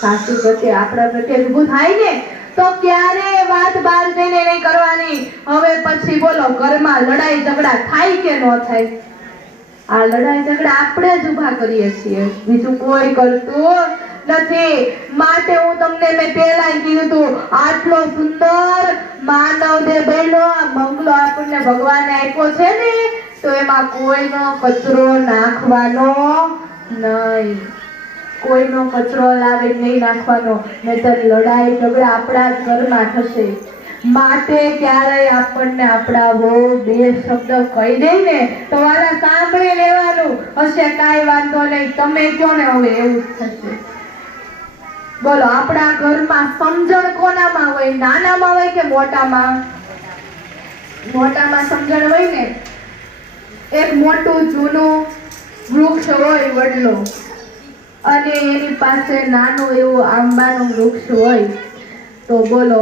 સાસુ પ્રત્યે આપણા પ્રત્યે ઊભું થાય ને તો ક્યારે વાત બહાર જઈને નહીં કરવાની. હવે પછી બોલો ઘરમાં લડાઈ ઝઘડા થાય કે ન થાય? આ લડાઈ ઝઘડા આપણે જ ઊભા કરીએ છીએ, બીજું કોઈ કરતું નથી. માટે હું તમને મેં પહેલા કીધું હતું, આટલો સુંદર માનવ દેહ બન્યો, આ બંગલો આપણને ભગવાને આપ્યો છે ને, તો એમાં કોઈનો કચરો નાખવાનો નહીં. કોઈનો કચરો લાવે નહીં નાખવાનો, નહીંતર લડાઈ ઝઘડા આપણા ઘરમાં થશે. માટે ક્યારેય આપણને આપણા વહુ બે શબ્દ કહી દે ને તો વાલા સાંભળી લેવાનું. હશે કાંઈ વાંધો નહીં, તમે કહો ને હવે એવું જ થશે. બોલો આપણા ઘરમાં સમજણ કોનામાં હોય? નાનામાં હોય કે મોટામાં? મોટામાં સમજણ હોય ને. એક મોટું જૂનું વૃક્ષ હોય વડલો, અને એની પાસે નાનું એવું આંબાનું વૃક્ષ હોય, તો બોલો